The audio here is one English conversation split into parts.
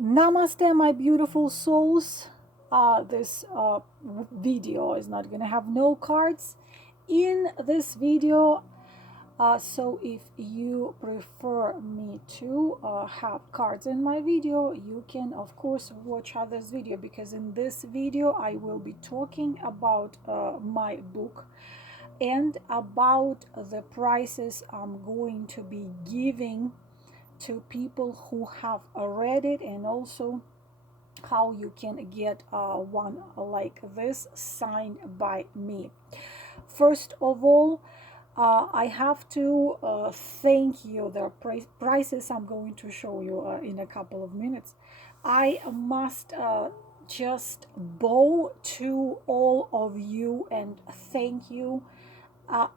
Namaste, my beautiful souls. This video is not gonna have no cards in this video. So if you prefer me to have cards in my video, you can of course watch others video, because in this video I will be talking about my book and about the prices I'm going to be giving to people who have read it, and also how you can get one like this signed by me. First of all, I have to thank you. The prices I'm going to show you in a couple of minutes. I must just bow to all of you and thank you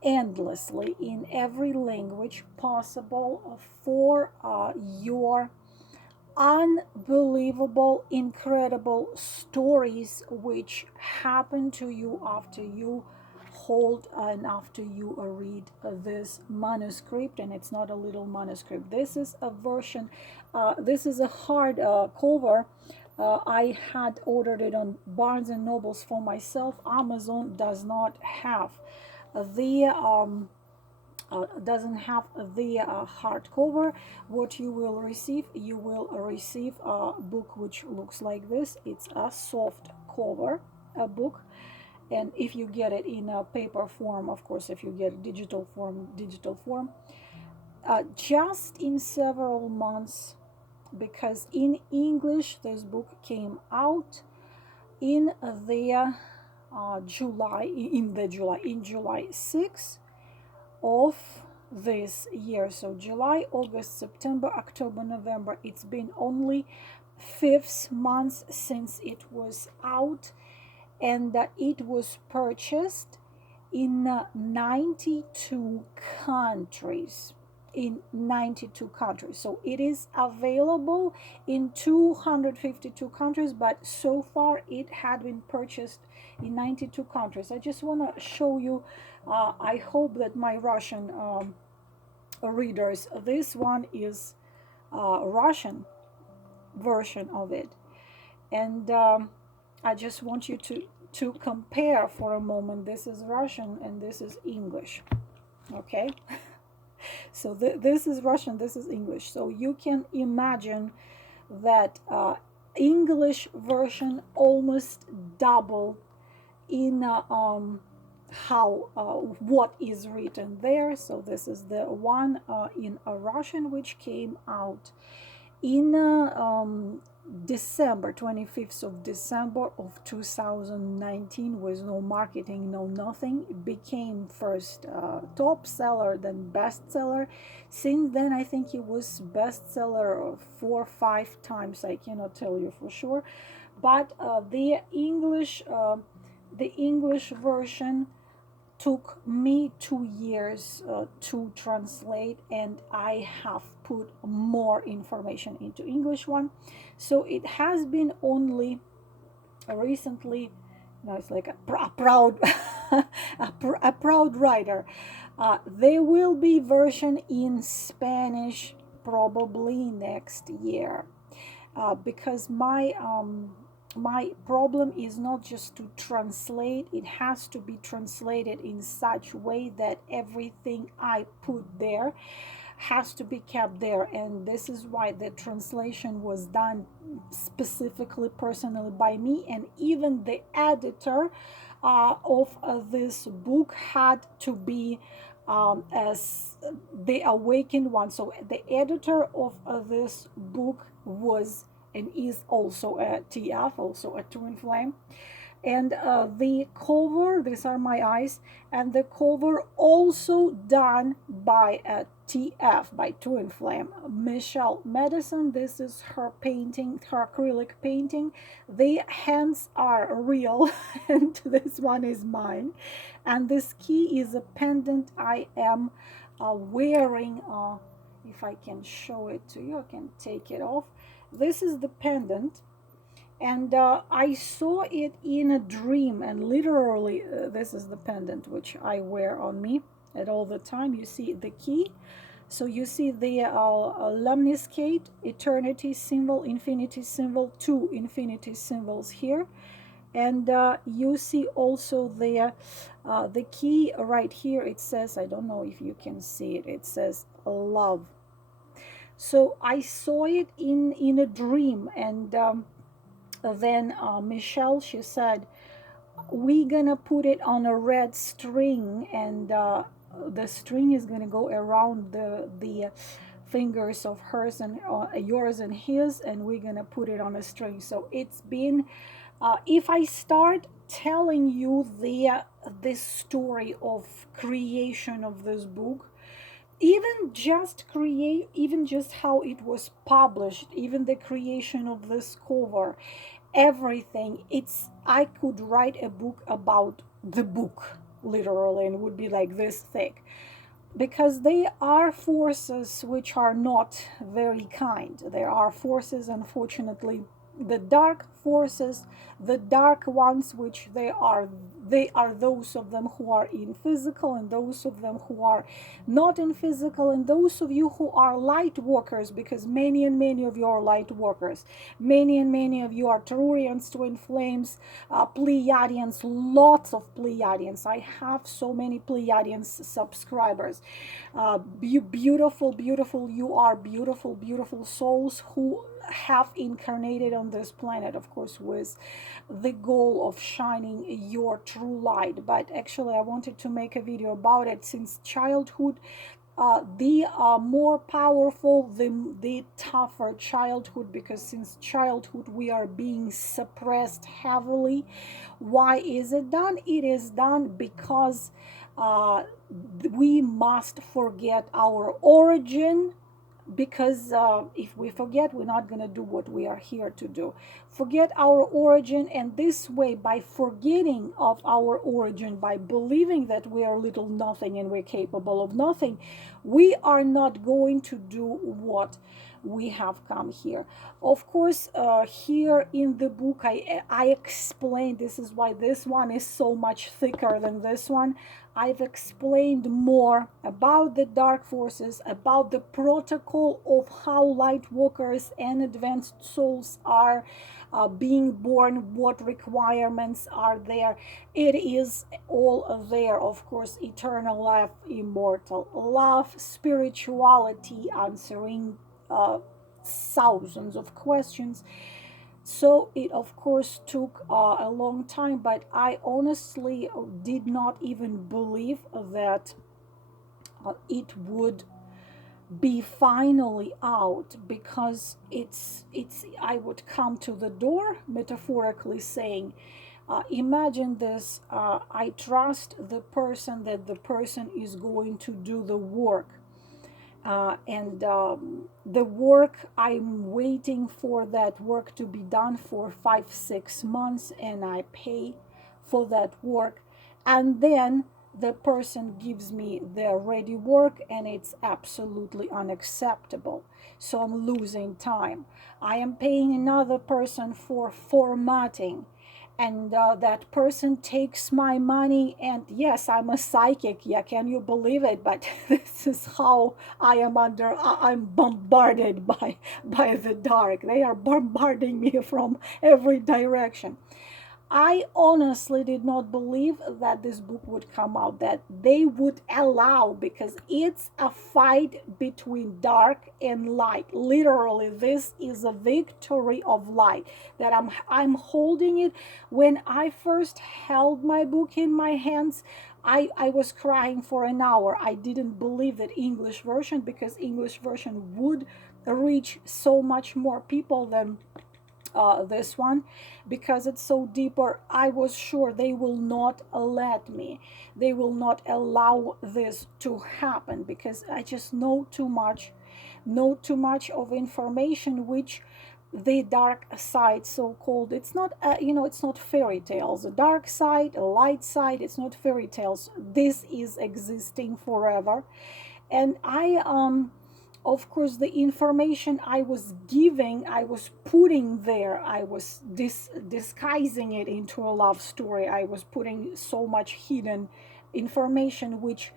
endlessly in every language possible for your unbelievable, incredible stories which happen to you after you hold and after you read this manuscript. And it's not a little manuscript, this is a version, this is a hard cover. I had ordered it on Barnes and Nobles for myself. Amazon does not have the doesn't have the hardcover. What you will receive, you will receive a book which looks like this. It's a soft cover, a book. And if you get it in a paper form, of course, if you get digital form, just in several months, because in English this book came out in the July 6th of this year. So July, August, September, October, November. It's been only 5 months since it was out, and it was purchased in 92 countries. In 92 countries. So it is available in 252 countries, but so far it had been purchased in 92 countries. I just want to show you, I hope that my Russian readers, this one is Russian version of it. And I just want you to compare for a moment. This is Russian and this is English. Okay. So this is Russian, this is English. So you can imagine that English version almost double in how what is written there. So this is the one in Russian, which came out in December 25th of December of 2019, with no marketing, no nothing. It became first top seller, then bestseller. Since then I think it was bestseller 4 or 5 times, I cannot tell you for sure. But the English version took me 2 years to translate, and I have put more information into English one. So it has been only recently, it's like a proud a proud writer. There will be version in Spanish probably next year, because my problem is not just to translate, it has to be translated in such way that everything I put there has to be kept there. And this is why the translation was done specifically personally by me, and even the editor of this book had to be as the awakened one. So the editor of this book was and is also a TF, also a twin flame. And the cover, these are my eyes, and the cover also done by a TF, by twin flame, Michelle Madison. This is her painting, her acrylic painting. The hands are real and this one is mine. And this key is a pendant I am wearing. If I can show it to you, I can take it off. This is the pendant, and I saw it in a dream, and literally this is the pendant which I wear on me at all the time. You see the key, So you see the lemniscate, eternity symbol, infinity symbol, two infinity symbols here. And you see also the key right here. It says, I don't know if you can see it, it says love. So I saw it in a dream, and then Michelle, she said, we gonna put it on a red string, and the string is gonna go around the fingers of hers and yours and his, and we're gonna put it on a string. So it's been if I start telling you the this story of creation of this book, even just how it was published, even the creation of this cover, everything, it's, I could write a book about the book literally, and it would be like this thick, because they are forces which are not very kind. There are forces, unfortunately, the dark forces, the dark ones, which they are those of them who are in physical, and those of them who are not in physical, and those of you who are light workers, because many and many of you are light workers, many and many of you are Tellurians, twin flames, Pleiadians, lots of Pleiadians. I have so many Pleiadians subscribers. Beautiful, beautiful, you are beautiful, beautiful souls who have incarnated on this planet, of course, with the goal of shining your true light. But actually, I wanted to make a video about it since childhood. The more powerful, the tougher childhood, because since childhood we are being suppressed heavily. Why is it done? It is done because uh, we must forget our origin, because if we forget, we're not going to do what we are here to do. Forget our origin, and this way, by forgetting of our origin, by believing that we are little nothing and we're capable of nothing, we are not going to do what we have come here. Of course, here in the book, I explained, this is why this one is so much thicker than this one. I've explained more about the dark forces, about the protocol of how light walkers and advanced souls are being born, what requirements are there. It is all there, of course: eternal life, immortal love, spirituality, answering thousands of questions. So it, of course, took a long time, but I honestly did not even believe that it would be finally out, because it's I would come to the door, metaphorically saying, imagine this, I trust the person that the person is going to do the work, and the work, I'm waiting for that work to be done for 5-6 months, and I pay for that work, and then the person gives me their ready work, and it's absolutely unacceptable. So I'm losing time. I am paying another person for formatting, and that person takes my money, and yes, I'm a psychic, yeah, can you believe it? But this is how I'm bombarded by the dark. They are bombarding me from every direction. I honestly did not believe that this book would come out, that they would allow, because it's a fight between dark and light. Literally, this is a victory of light, that I'm holding it. When I first held my book in my hands, I was crying for an hour. I didn't believe that English version, because English version would reach so much more people than this one, because it's so deeper. I was sure they will not let me, they will not allow this to happen, because I just know too much of information, which the dark side, so called, it's not it's not fairy tales. The dark side, a light side, it's not fairy tales. This is existing forever. And of course, the information I was giving, I was putting there, I was disguising it into a love story. I was putting so much hidden information, which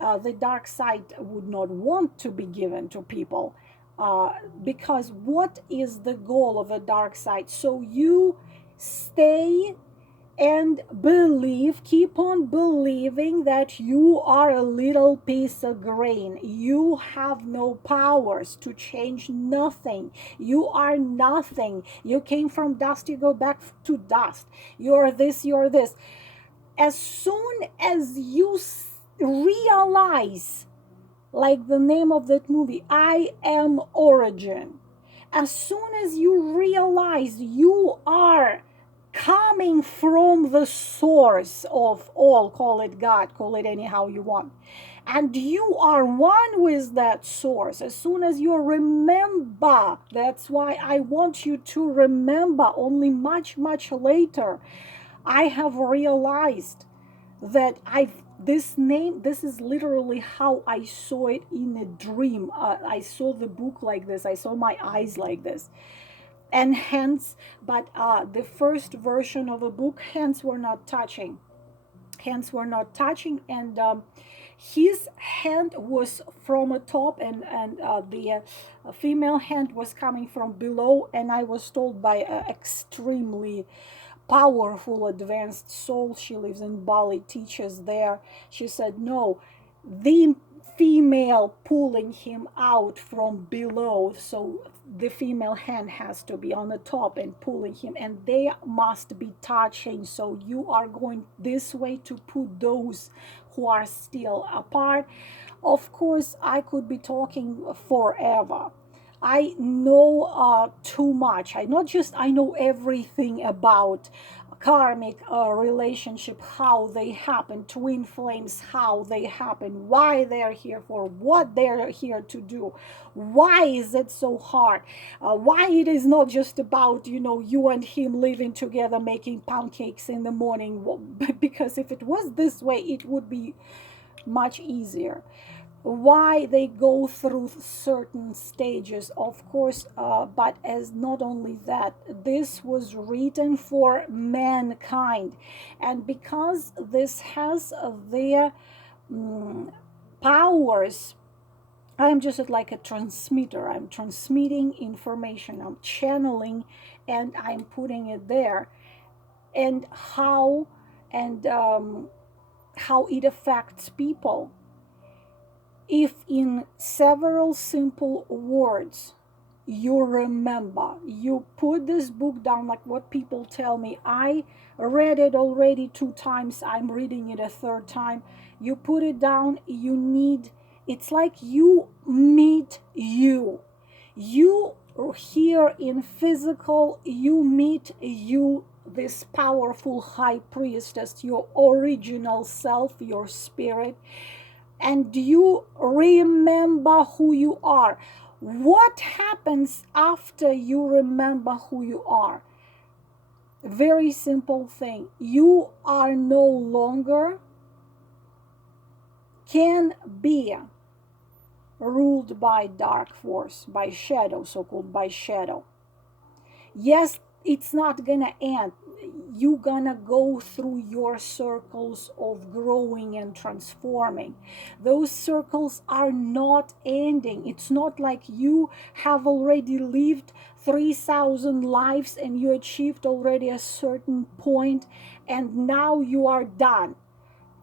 the dark side would not want to be given to people, because what is the goal of a dark side? So you stay and believe, keep on believing that you are a little piece of grain. You have no powers to change nothing. You are nothing. You came from dust, you go back to dust. You're this, you're this. As soon as you realize, like the name of that movie, I am origin, as soon as you realize you are coming from the source of all, call it God, call it anyhow you want, and you are one with that source, as soon as you remember, that's why I want you to remember only much, much later. I have realized that this name, this is literally how I saw it in a dream. I saw the book like this, I saw my eyes like this, and hence, but the first version of a book, hands were not touching, and his hand was from a top, and the female hand was coming from below, and I was told by extremely powerful advanced soul, she lives in Bali, teaches there, she said no, the female pulling him out from below, so the female hand has to be on the top and pulling him, and they must be touching, so you are going this way to put those who are still apart. Of course, I could be talking forever. I know too much. I know everything about karmic relationship, how they happen, twin flames, how they happen, why they're here for, what they're here to do, why is it so hard, why it is not just about, you and him living together making pancakes in the morning, because if it was this way, it would be much easier. Why they go through certain stages, of course, but as not only that, this was written for mankind, and because this has their powers, I'm just like a transmitter. I'm transmitting information, I'm channeling, and I'm putting it there, and and how it affects people. If in several simple words you remember, you put this book down, like what people tell me, I read it already 2 times, I'm reading it a third time. You put it down, it's like you meet you here in physical, you meet you, this powerful high priestess, your original self, your spirit, and you remember who you are. What happens after you remember who you are? Very simple thing. You are no longer can be ruled by dark force, by shadow, so-called by shadow. Yes, it's not gonna end. You gonna go through your circles of growing and transforming. Those circles are not ending. It's not like you have already lived 3,000 lives and you achieved already a certain point and now you are done.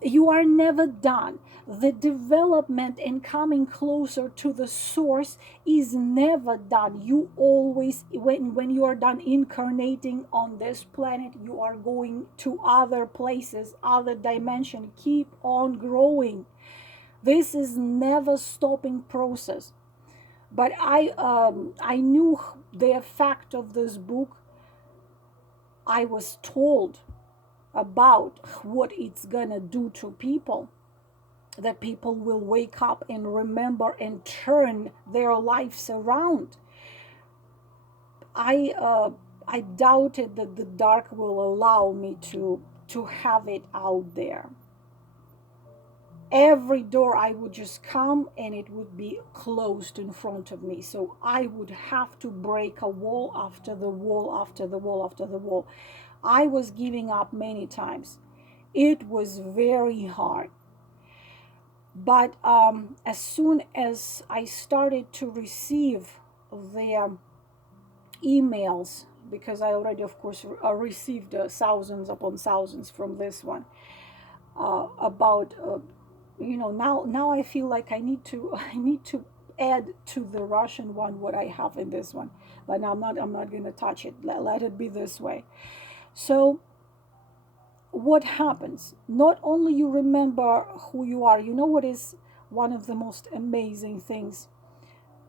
You are never done. The development and coming closer to the source is never done. You always, when you are done incarnating on this planet, you are going to other places, other dimension. Keep on growing. This is never stopping process. But I knew the effect of this book. I was told about what it's gonna do to people, that people will wake up and remember and turn their lives around. I doubted that the dark will allow me to have it out there. Every door I would just come and it would be closed in front of me, so I would have to break a wall after the wall after the wall after the wall. I was giving up many times. It was very hard. But as soon as I started to receive the emails, because I already, of course, received thousands upon thousands from this one, about now I feel like I need to add to the Russian one what I have in this one, but I'm not going to touch it. Let it be this way. So what happens? Not only you remember who you are, you know what is one of the most amazing things?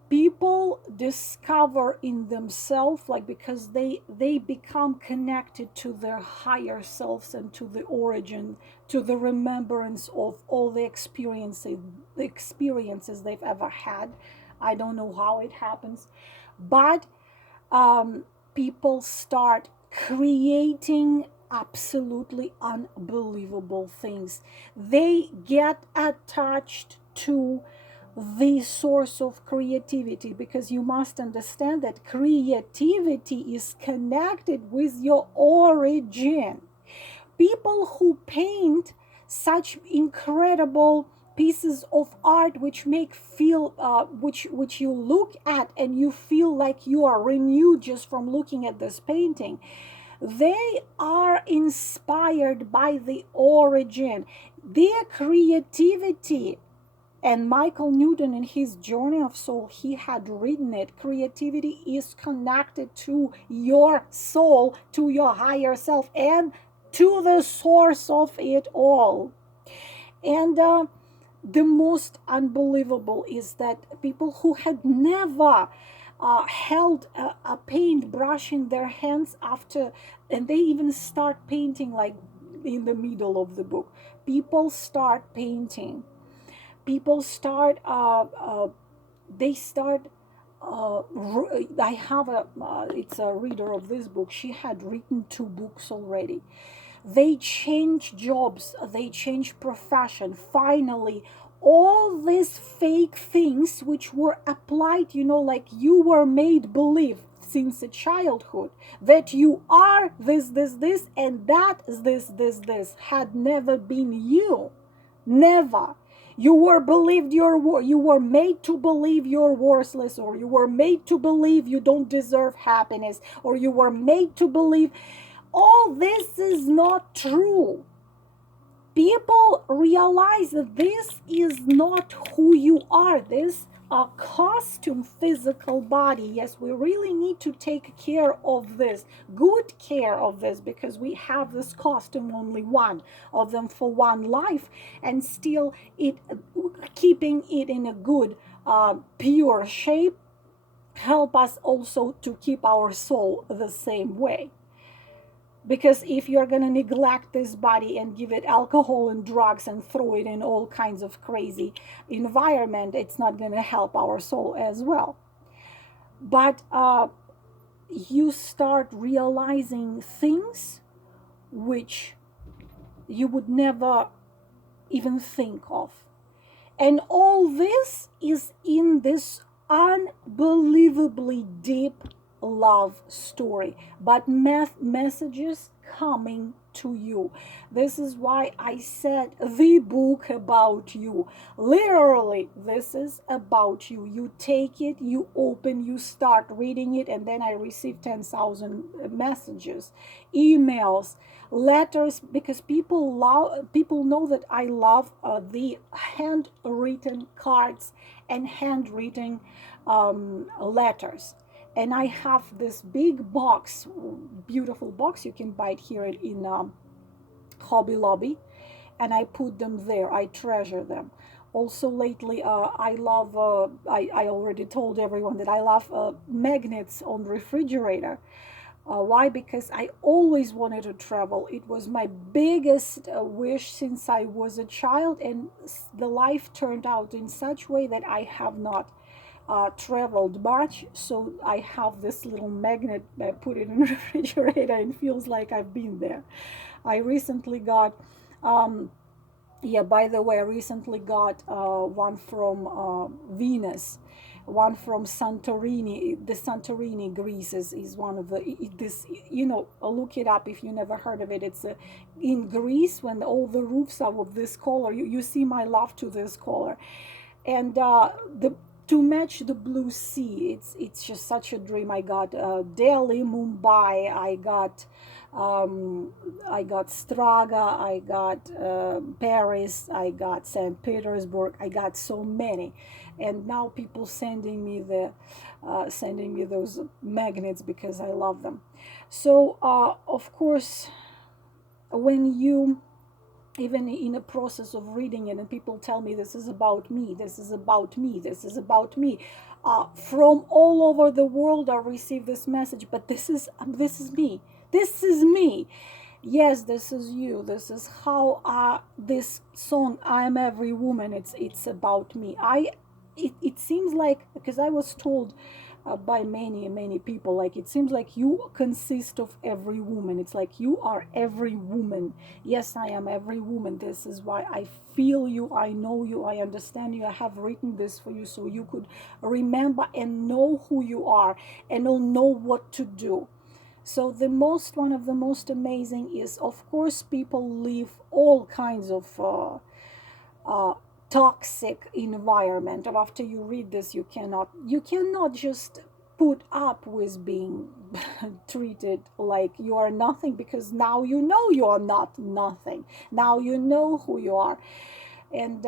People discover in themselves, like, because they become connected to their higher selves and to the origin, to the remembrance of all the experiences they've ever had. I don't know how it happens, but um, people start creating absolutely unbelievable things. They get attached to the source of creativity, because you must understand that creativity is connected with your origin. People who paint such incredible pieces of art which make feel which you look at and you feel like you are renewed just from looking at this painting, they are inspired by the origin, their creativity. And Michael Newton, in his Journey of Soul, he had written it. Creativity is connected to your soul, to your higher self, and to the source of it all. And the most unbelievable is that people who had never held a paintbrush in their hands after, and they even start painting, like in the middle of the book, people start painting. People start they start I have a it's a reader of this book. She had written 2 books already. They change jobs, they change profession. Finally, all these fake things which were applied, like you were made believe since a childhood that you are this and that this had never been you. Never. You were made to believe you're worthless, or you were made to believe you don't deserve happiness, or you were made to believe all this is not true. People realize that this is not who you are. This a costume physical body. Yes, we really need to take care of this, good care of this, because we have this costume, only one of them for one life, and still it keeping it in a good pure shape help us also to keep our soul the same way. Because if you're going to neglect this body and give it alcohol and drugs and throw it in all kinds of crazy environment, it's not going to help our soul as well. But you start realizing things which you would never even think of. And all this is in this unbelievably deep love story, but messages coming to you. This is why I said the book about you. Literally, this is about you. You take it, you open, you start reading it, and then I receive 10,000 messages, emails, letters, because people know that I love the handwritten cards and handwritten letters. And I have this big box, beautiful box. You can buy it here in Hobby Lobby, and I put them there. I treasure them. Also, lately, I love. I already told everyone that I love magnets on refrigerator. Why? Because I always wanted to travel. It was my biggest wish since I was a child, and the life turned out in such way that I have not traveled much. So I have this little magnet, put it in the refrigerator, and feels like I've been there. I recently got, yeah, by the way, I recently got one from Venus. one from Santorini. The Santorini, Greece is one of this, look it up if you never heard of it. It's in Greece, when all the roofs are of this color. You see my love to this color. And the to match the blue sea, it's just such a dream. I got Delhi, Mumbai, um, I got Straga, I got Paris, I got St. Petersburg. I got so many, and now people sending me those magnets because I love them. So of course, when you, even in a process of reading it, and people tell me this is about me, this is about me, this is about me, from all over the world I receive this message. But this is me, this is me. Yes, this is you. This is how this song, I Am Every Woman, it's about me. It seems like, because I was told by many people, like, it seems like you consist of every woman. It's like you are every woman. Yes, I am every woman. This is why I feel you, I know you, I understand you. I have written this for you so you could remember and know who you are, and know what to do. So one of the most amazing is, of course, people live all kinds of uh, toxic environment. And after you read this, you cannot just put up with being treated like you are nothing, because now you know you are not nothing. Now you know who you are. And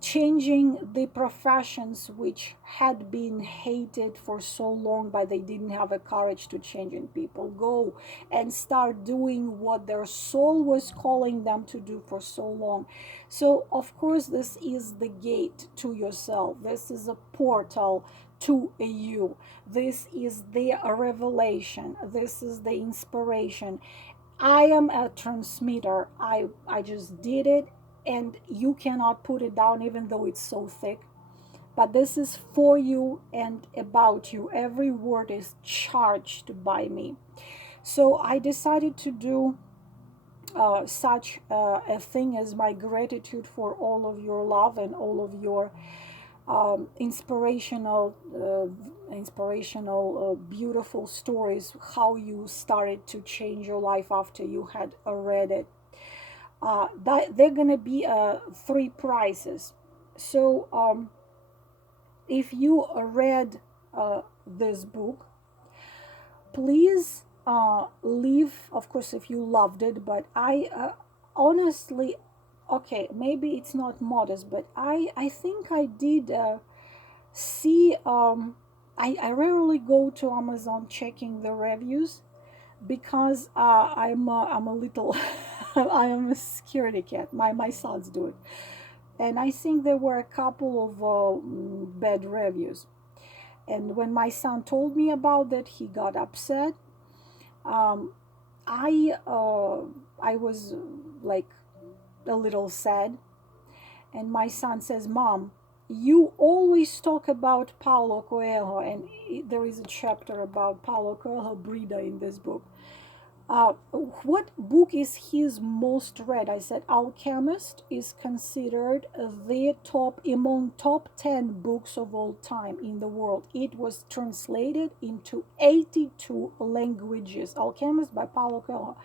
changing the professions which had been hated for so long, but they didn't have the courage to change, and people go and start doing what their soul was calling them to do for so long. So of course, this is the gate to yourself. This is a portal to you. This is the revelation. This is the inspiration. I am a transmitter. I just did it, and you cannot put it down, even though it's so thick. But this is for you and about you. Every word is charged by me. So I decided to do such a thing as my gratitude for all of your love and all of your beautiful stories, how you started to change your life after you had read it. They're gonna be three prizes. So if you read this book, please leave. Of course, if you loved it, but I honestly, okay, maybe it's not modest, but I think I did see. I rarely go to Amazon checking the reviews, because I'm a little I am a security cat. My sons do it, and I think there were a couple of bad reviews. And when my son told me about that, he got upset. Um, I was like a little sad, and my son says, "Mom, you always talk about Paulo Coelho," and there is a chapter about Paulo Coelho Brida in this book. What book is his most read? I said, Alchemist is considered the top, among top 10 books of all time in the world. It was translated into 82 languages. Alchemist by Paulo Coelho.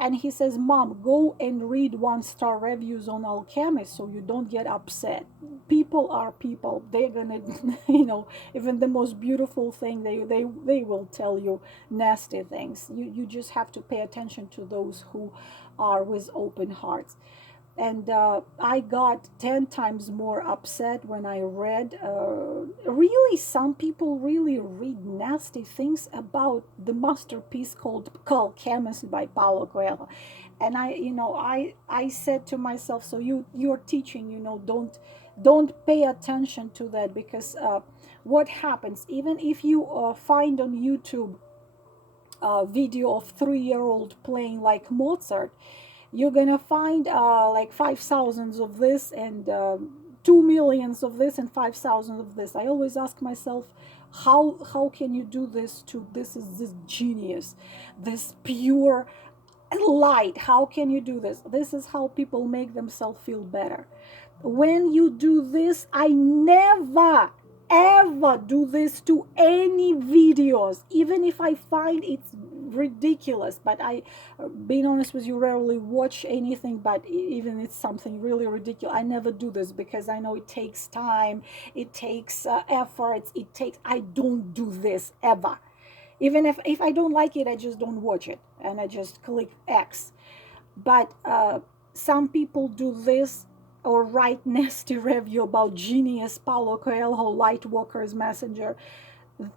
And he says, Mom, go and read 1-star reviews on Alchemist so you don't get upset. People are people. They're gonna, even the most beautiful thing, they will tell you nasty things. You just have to pay attention to those who are with open hearts. And I got 10 times more upset when I read. Really, some people really read nasty things about the masterpiece called Chemist by Paulo Coelho. And I said to myself, so you're teaching, don't pay attention to that, because what happens, even if you find on YouTube a video of 3-year-old playing like Mozart, you're gonna find like 5,000 of this, and 2 millions of this, and 5,000 of this. I always ask myself, how can you do this? This is this genius, this pure light. How can you do this? This is how people make themselves feel better. When you do this, I never ever do this to any videos, even if I find it's ridiculous. But I, being honest with you, rarely watch anything, but even it's something really ridiculous, I never do this, because I know it takes time, it takes efforts, it takes, I don't do this ever. Even if I don't like it, I just don't watch it, and I just click X. But some people do this, or write nasty review about Genius, Paulo Coelho, Lightworkers Messenger.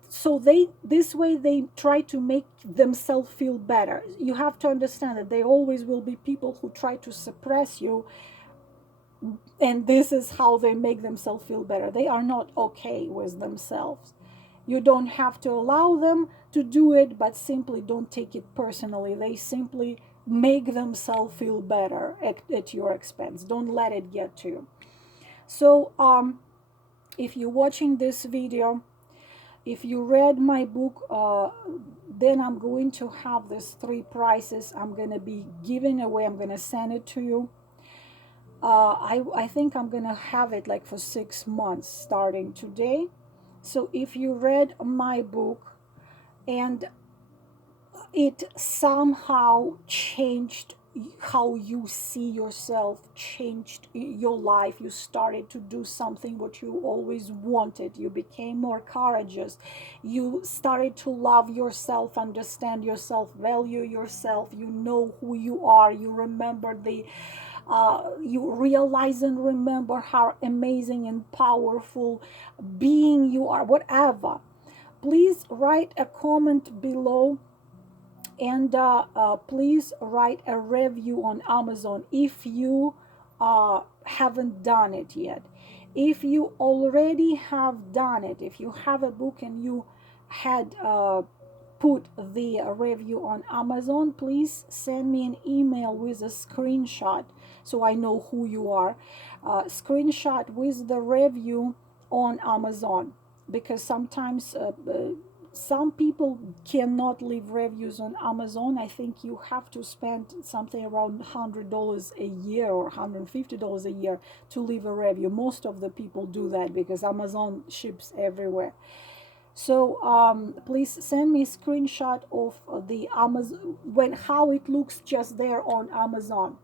So they, this way they try to make themselves feel better. You have to understand that there always will be people who try to suppress you, and this is how they make themselves feel better. They are not okay with themselves. You don't have to allow them to do it, but simply don't take it personally. They simply make themselves feel better at your expense. Don't let it get to you. So if you're watching this video, if you read my book, then I'm going to have these 3 prizes I'm going to be giving away. I'm going to send it to you. I think I'm going to have it like for 6 months starting today. So if you read my book and it somehow changed how you see yourself, changed your life, you started to do something what you always wanted, you became more courageous, you started to love yourself, understand yourself, value yourself, you know who you are, you remember the you realize and remember how amazing and powerful being you are, whatever, please write a comment below, and please write a review on Amazon if you haven't done it yet. If you already have done it, if you have a book and you had put the review on Amazon, please send me an email with a screenshot so I know who you are. Screenshot with the review on Amazon, because sometimes some people cannot leave reviews on Amazon. I think you have to spend something around $100 a year or $150 a year to leave a review. Most of the people do that because Amazon ships everywhere. So please send me a screenshot of the Amazon, when how it looks just there on Amazon.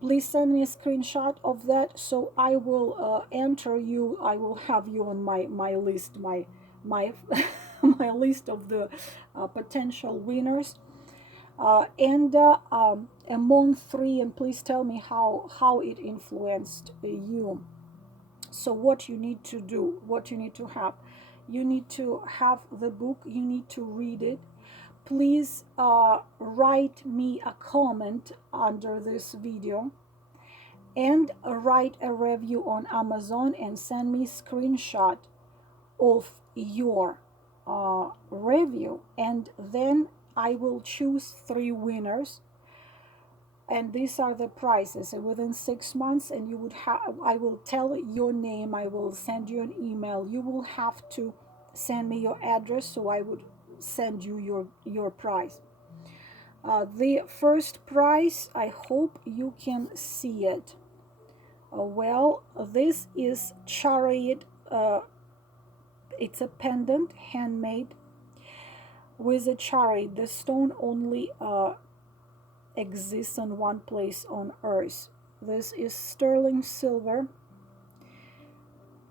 Please send me a screenshot of that, so I will enter you. I will have you on my list, my my list of the potential winners. And among 3, and please tell me how it influenced you. So what you need to do, what you need to have, you need to have the book, you need to read it. Please write me a comment under this video, and write a review on Amazon, and send me a screenshot of your review, and then I will choose 3 winners, and these are the prizes. And within 6 months, and you would have, I will tell your name, I will send you an email, you will have to send me your address, so I would send you your prize. The first prize, I hope you can see it. Well, this is chariot. It's a pendant, handmade, with a chariot. The stone only exists in one place on earth. This is sterling silver,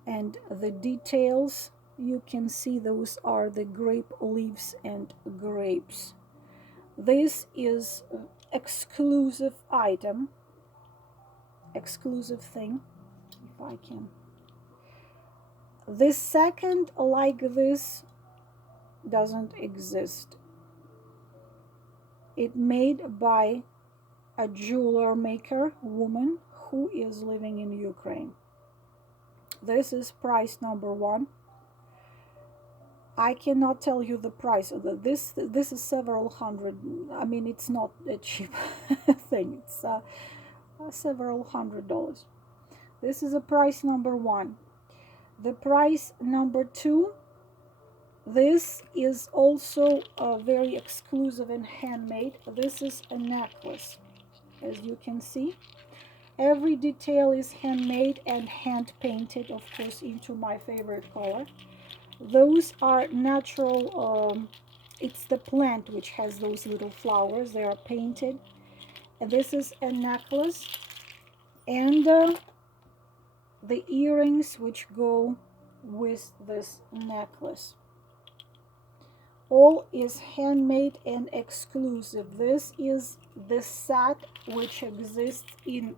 and the details you can see, those are the grape leaves and grapes. This is exclusive item, exclusive thing, if I can. This second like this doesn't exist. It made by a jeweler maker woman who is living in Ukraine. This is price number 1. I cannot tell you the price of this is several hundred. I mean, it's not a cheap thing. It's several $100s. This is a price number 1. The price number 2, this is also very exclusive and handmade. This is a necklace, as you can see. Every detail is handmade and hand painted, of course, into my favorite color. Those are natural, it's the plant which has those little flowers. They are painted. And this is a necklace, and the earrings which go with this necklace. All is handmade and exclusive. This is the set which exists in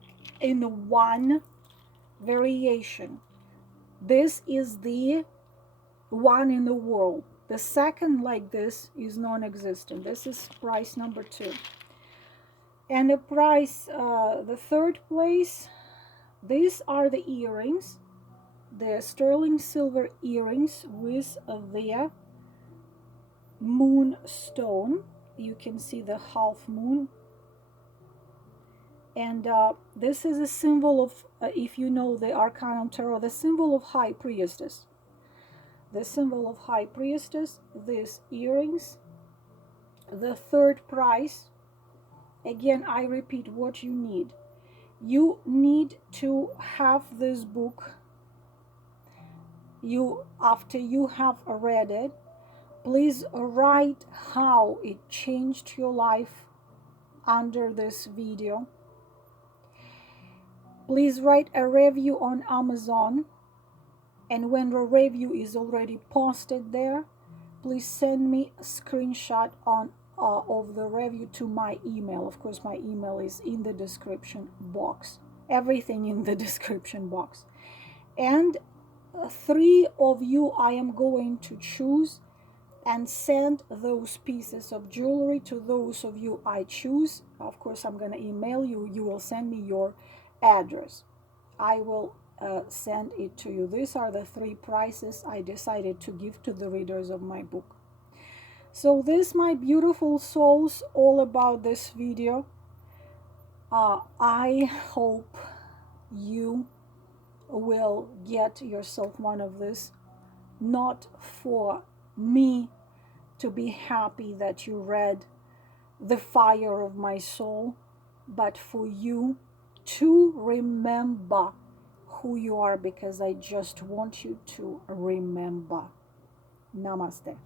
one variation. This is the one in the world. The second like this is non-existent. This is price number 2. And the price, the third place, these are the earrings, the sterling silver earrings with the moonstone. You can see the half moon. And this is a symbol of, if you know the Arcanum Tarot, the symbol of High Priestess. The symbol of High Priestess, these earrings. The third price, again, I repeat what you need. You need to have this book. After you have read it, please write how it changed your life under this video. Please write a review on Amazon, and when the review is already posted there, please send me a screenshot of the review to my email. Of course, my email is in the description box. Everything in the description box. And 3 of you I am going to choose and send those pieces of jewelry to those of you I choose. Of course, I'm going to email you. You will send me your address. I will send it to you. These are the 3 prizes I decided to give to the readers of my book. So this, my beautiful souls, all about this video. I hope you will get yourself one of this, not for me to be happy that you read The Fire of My Soul, but for you to remember who you are, because I just want you to remember. Namaste.